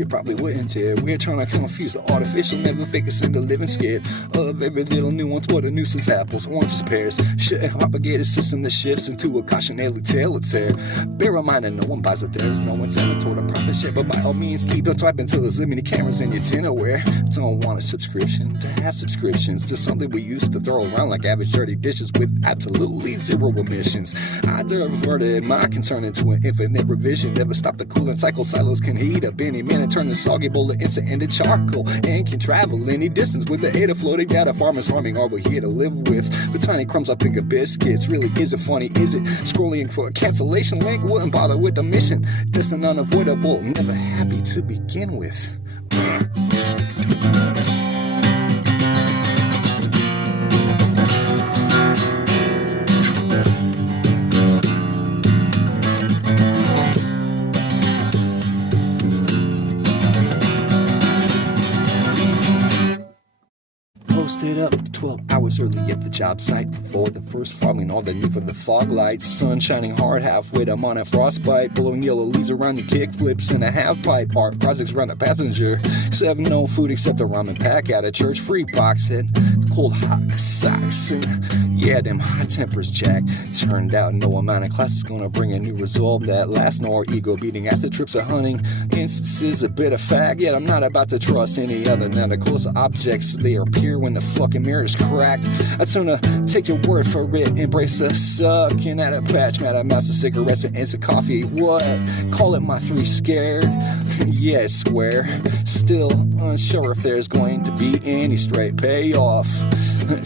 you probably wouldn't hear. We're trying to confuse the artificial, never fake us into living scared of every little nuance. What a nuisance, apples, oranges, pears. Shouldn't propagate a system that shifts into a cautionary tale of tear. Bear in mind that no one buys it, there's no incentive toward a profit share, but by all means keep it type until there's limited cameras in your dinnerware. Don't want a subscription to have subscriptions to something we used to throw around like average dirty dishes with absolutely zero emissions. I diverted my concern into an infinite revision. Never stop the cooling cycle. Silos can heat up any minute, turn the soggy bowl of instant into charcoal, and can travel any distance with the aid of floating data. Farmers harming are we here to live with. The tiny crumbs up in your biscuits really isn't funny, is it? Scrolling for a cancellation link wouldn't bother with the mission. Distant, unavoidable, never happy to begin with. Posted up 12 hours early at the job site before the first fogging, all the need for the fog lights. Sun shining hard, halfway to on a frostbite, blowing yellow leaves around your kick flips in a half pipe. Art projects around a passenger. 7 no food except a ramen pack out of church. Free box and cold hot socks. And yeah, them hot tempers, Jack. Turned out no amount of class is gonna bring a new resolve that lasts. No ego beating acid trips of hunting instances, a bit of fag. Yet I'm not about to trust any other than the close objects. They appear when the fucking mirror's cracked. I tend to take your word for it, embrace a sucking at a patch, mad at mouse of cigarettes and instant coffee. What? Call it my 3 scared? Yeah, I swear. Still unsure if there's going to be any straight payoff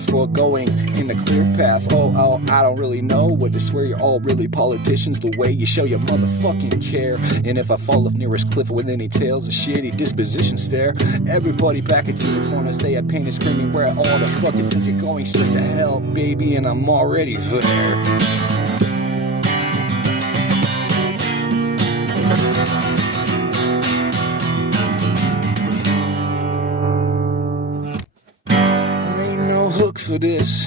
for going in the clear path. Oh, I don't really know what to swear. You're all really politicians the way you show your motherfucking care. And if I fall off nearest cliff with any tales of shitty disposition, stare everybody back into the corners. They have pain and screaming, where all the fuck you think you're going? Straight to hell, baby, and I'm already there. For this,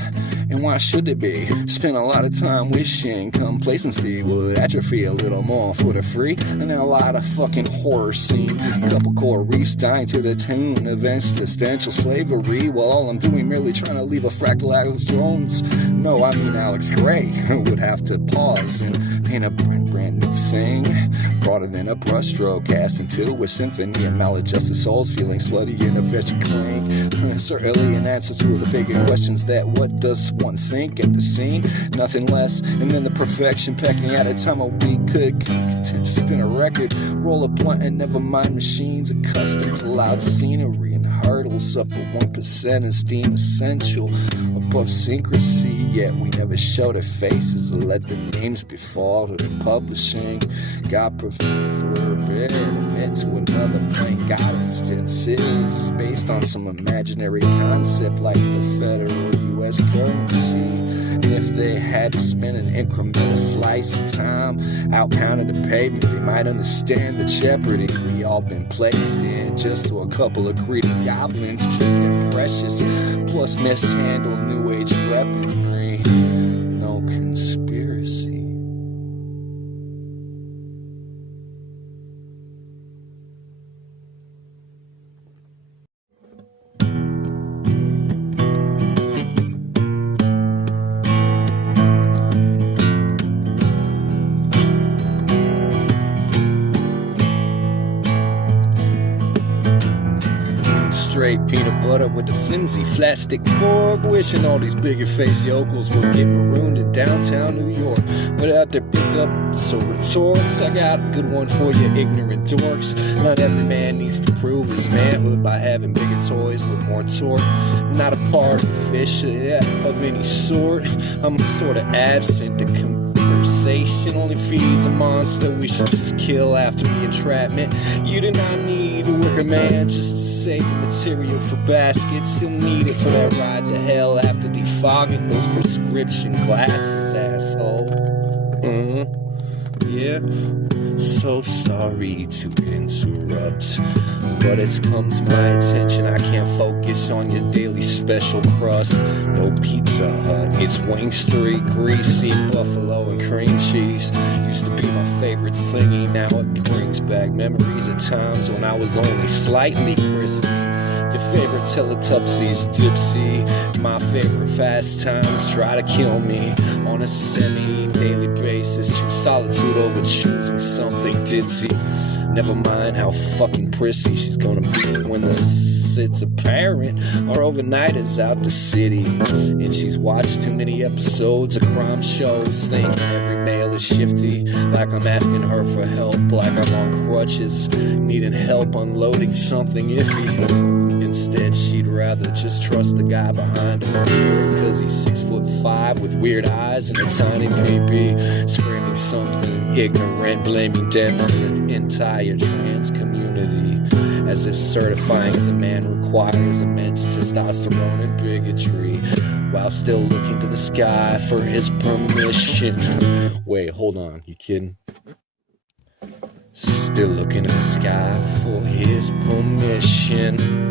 and why should it be? Spend a lot of time wishing complacency would atrophy a little more for the free, and then a lot of fucking horror scene. Couple coral reefs dying to the tune of existential slavery, while all I'm doing merely trying to leave a fractal Alex Jones. No, I mean Alex Gray would have to pause and paint a brand new thing, broader than a brushstroke, cast into a symphony of maladjusted souls, feeling slutty in a vegetable clink. Certainly an answer to the bigger questions that what does one think at the scene? Nothing less, and then the perfection pecking at a time a week could spin a record, roll a blunt, and never mind machines accustomed to loud scenery and hurdles up at 1% and steam essential above syncrasy. Yet we never show their faces or let the names befall to the publishing. God prefer better admit to another plain God instances based on some imaginary concept like the federal U.S. currency. And if they had to spend an incremental slice of time out pounding the pavement, they might understand the jeopardy we all been placed in, just so a couple of greedy goblins keep their precious, plus mishandled new age weaponry. No conspiracy. Straight peanut butter with the flimsy flat stick fork. Wishing all these bigger face yokels would get marooned in downtown New York without their pickup so retorts. I got a good one for you ignorant dorks. Not every man needs to prove his manhood by having bigger toys with more torque. Not a part of fish of any sort. I'm sort of absent to conversation. Only feeds a monster we should just kill after the entrapment. You do not need a worker man just to save the material for baskets. You'll need it for that ride to hell after defogging those prescription glasses, asshole. Yeah. So sorry to interrupt, but it's come to my attention I can't focus on your daily special crust. No Pizza Hut, it's Wings 3, greasy buffalo and cream cheese. Used to be my favorite thingy, now it brings back memories of times when I was only slightly crispy. Your favorite Teletubbies, Dipsy. My favorite Fast Times try to kill me on a semi-daily basis. Choose solitude over choosing something ditzy. Never mind how fucking prissy she's gonna be when the sits apparent our overnighters out the city. And she's watched too many episodes of crime shows, thinking every male is shifty, like I'm asking her for help, like I'm on crutches, needing help unloading something iffy. Instead, she'd rather just trust the guy behind her beard, cause he's 6'5" with weird eyes and a tiny BB, screaming something ignorant, blaming them to the entire trans community, as if certifying as a man requires immense testosterone and bigotry, while still looking to the sky for his permission. Wait, hold on, you kidding? Still looking at the sky for his permission.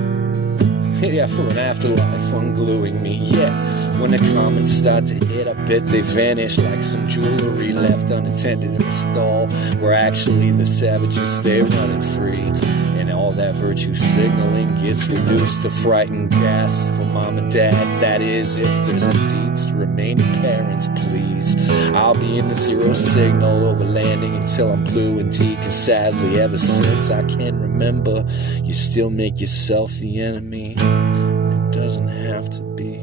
Yeah, for an afterlife ungluing me, yeah. When the comments start to hit, I bet they vanish like some jewelry left unattended in the stall, where actually the savages stay running free. And all that virtue signaling gets reduced to frightened gasps for mom and dad. That is, if there's indeed remaining parents, please. I'll be in the zero signal over landing until I'm blue and tea, cause sadly ever since I can remember, you still make yourself the enemy. It doesn't have to be.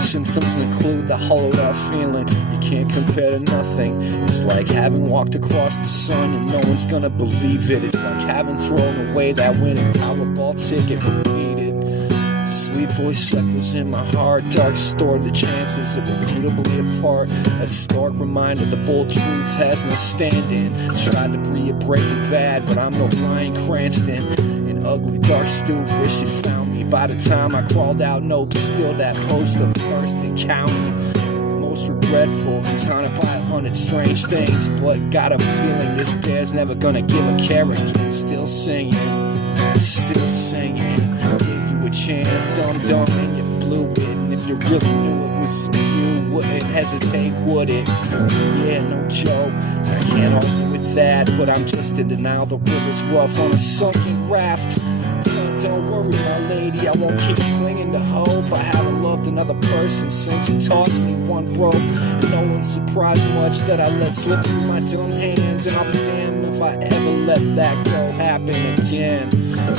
Symptoms include the hollowed out feeling you can't compare to nothing. It's like having walked across the sun and no one's gonna believe it. It's like having thrown away that winning Powerball ticket repeated. Sweet voice echoes in my heart, dark store, the chances irrefutably apart. A stark reminder the bold truth has no stand-in. Tried to be a Breaking Bad, but I'm no Bryan Cranston. An ugly dark stoop where she found me by the time I crawled out. No, but still that post of Thurston County. Most regretful, he's haunted by 100 strange things, but got a feeling this bear's never gonna give a care again. Still singing. Give you a chance, dumb, and you blew it. And if you really knew it was you, wouldn't hesitate, would it? Yeah, no joke, I can't argue with that, but I'm just in denial. The river's rough on a sunken raft. Don't worry, my lady, I won't keep clinging to hope. I haven't loved another person since you tossed me one rope. No one's surprised much that I let slip through my dumb hands, and I'll be damned if I ever let that go happen again.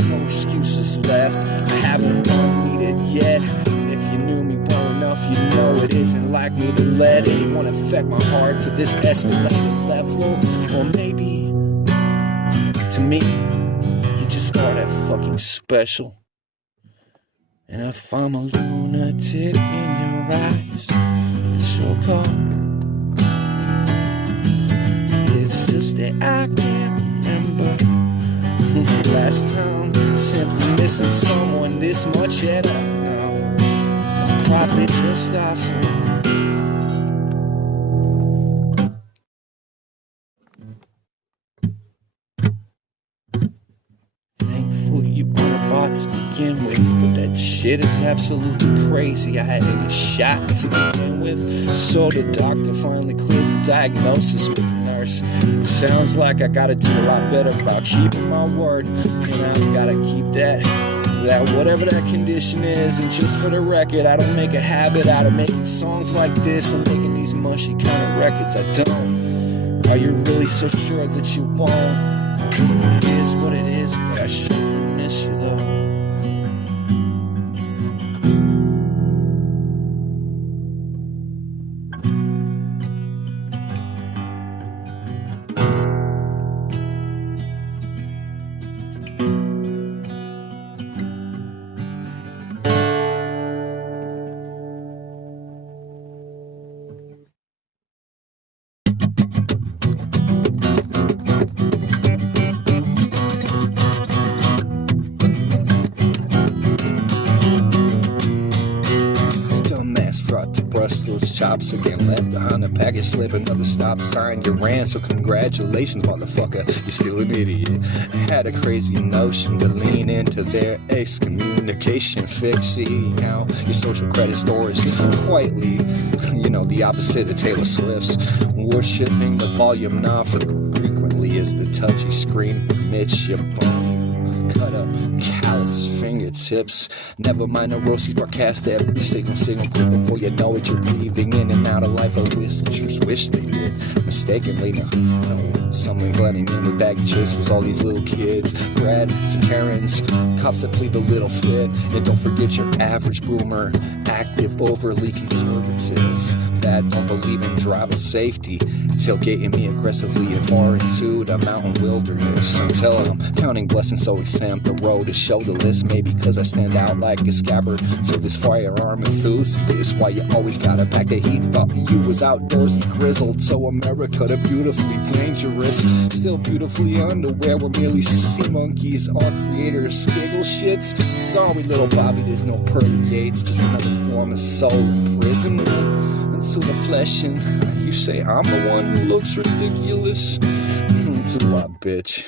No excuses left, I haven't needed yet. And if you knew me well enough, you know it isn't like me to let anyone affect my heart to this escalated level. Or maybe, to me, just all that fucking special. And if I'm a lunatic in your eyes, it's your call. It's just that I can't remember last time simply missing someone this much at all. No, I'm probably just awful. To begin with, but that shit is absolutely crazy. I had a shot to begin with, so the doctor finally cleared the diagnosis with the nurse. Sounds like I gotta do a lot better about keeping my word, and I've gotta keep that whatever that condition is. And just for the record, I don't make a habit out of making songs like this. I'm making these mushy kind of records. I don't. Are you really so sure that you won't? It is what it is, but I sure do miss you though. those chops again. Left behind a package slip, another stop sign you ran. So congratulations, motherfucker, you're still an idiot. Had a crazy notion to lean into their excommunication fix. See, now your social credit score is quietly, the opposite of Taylor Swift's. Worshipping the volume knob frequently as the touchy screen permits you bone. Cut up callous fingertips. Never mind the neuroses broadcast every signal quick before you know it. You're breathing in and out of life. I wish they did mistakenly. No, someone blending in with baggy choices. All these little kids, Brad, some Karens, cops that plead the little fit. And don't forget your average boomer, active, overly conservative, that don't believe in driving safety, tailgating me aggressively and far into the mountain wilderness. Until I'm counting blessings, so example the road to show the list. Maybe cause I stand out like a scabbard to this firearm enthusiast. Why you always gotta pack the heat? Thought you was outdoorsy grizzled, so America the beautifully dangerous, still beautifully underwear. We're merely sea monkeys, all creators, giggle shits. Sorry little Bobby, there's no pearly gates, just another form of soul imprisonment to the flesh. And you say I'm the one who looks ridiculous. To what, bitch?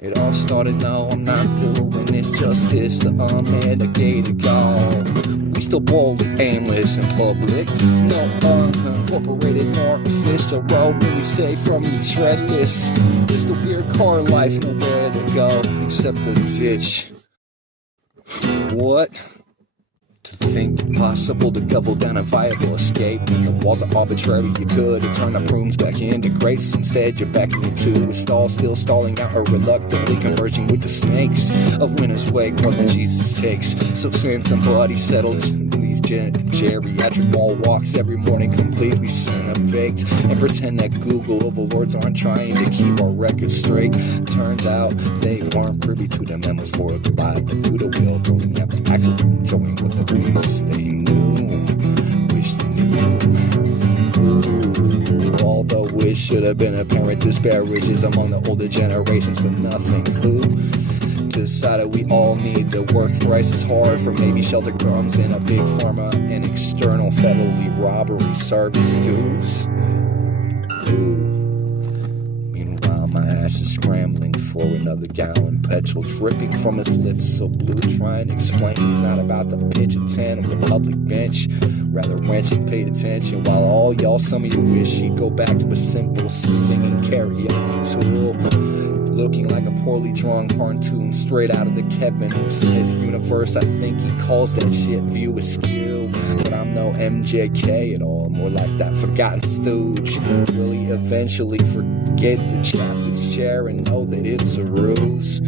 It all started, no, I'm not doing this justice. The unmitigated gone. We still boldly aimless in public. No unincorporated nor official road when we say from the treadless. It's the weird car life, nowhere to go except the ditch. What? To think impossible to double down a viable escape. When the walls are arbitrary, you could have turned the prunes back into grace. Instead, you're backing into a stall, still stalling out or reluctantly converging with the snakes of winter's wake more than Jesus takes. So send somebody settled these geriatric wall walks every morning, completely baked, and pretend that Google overlords aren't trying to keep our records straight. Turns out they weren't privy to the memos for the Bible through the wheel, throwing up the axle, showing what the police they knew. Wish they knew. Although it should have been apparent, disparages among the older generations for nothing. Who decided we all need to work thrice as hard for maybe shelter crumbs and a big pharma and external federally robbery service dues? Meanwhile, my ass is scrambling for another gallon, petrol dripping from his lips so blue, trying to explain he's not about to pitch a tent on the public bench, rather wrench and pay attention, while all y'all, some of you wish he'd go back to a simple singing karaoke tool. Looking like a poorly drawn cartoon straight out of the Kevin Smith universe. I think he calls that shit view askew, but I'm no MJK at all, more like that forgotten stooge. Will he eventually forget the chapter's chair and know that it's a ruse?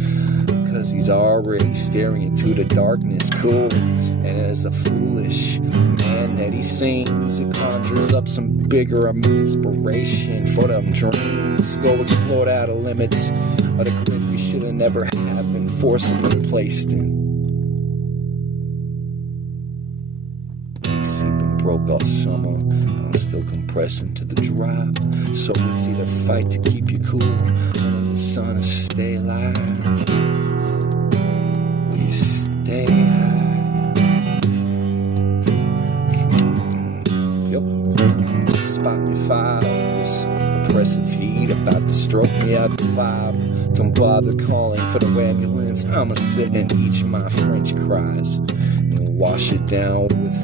Cause he's already staring into the darkness, cool. And as a foolish man that he seems, it conjures up some bigger inspiration for them dreams. Go explore the outer limits of the cliff we should have never have been forcibly placed in. Sleeping broke all summer, but I'm still compressing to the drop. So it's either fight to keep you cool or the sun to stay alive. We stay high. Yep. Spot me fire. This oppressive heat about to stroke me out the vibe. Don't bother calling for the ambulance. I'ma sit and eat my French fries and wash it down with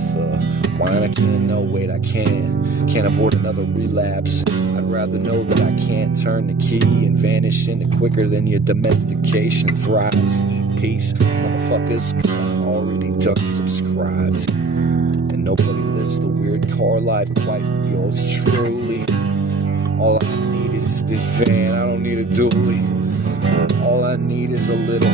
wine. I can't, no wait, I can't afford another relapse. I'd rather know that I can't turn the key and vanish into quicker than your domestication thrives. Eat peace, motherfuckers, cause I'm already done subscribed. And nobody lives the weird car life quite yours truly. All I need is this van, I don't need a dually. All I need is a little